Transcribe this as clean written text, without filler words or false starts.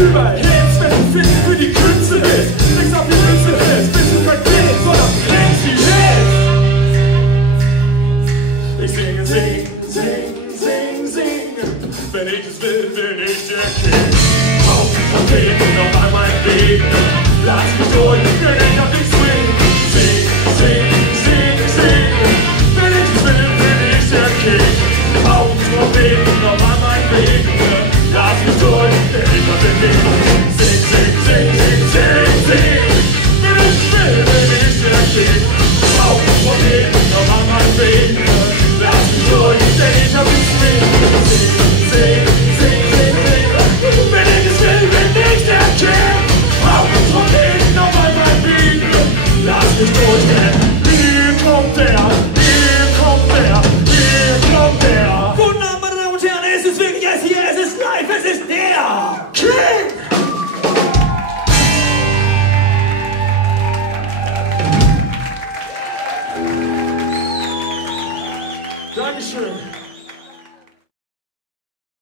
überall Hits, wenn du fit für die Künste bist. Nix auf die Liste ist, bist du kein Kind, sondern bringst die Hits. Ich singe, sing, sing, sing, sing. Wenn ich es will, bin ich der King. Auf und treten auf all meinen Wegen. Lass mich durch, denn ich hab dich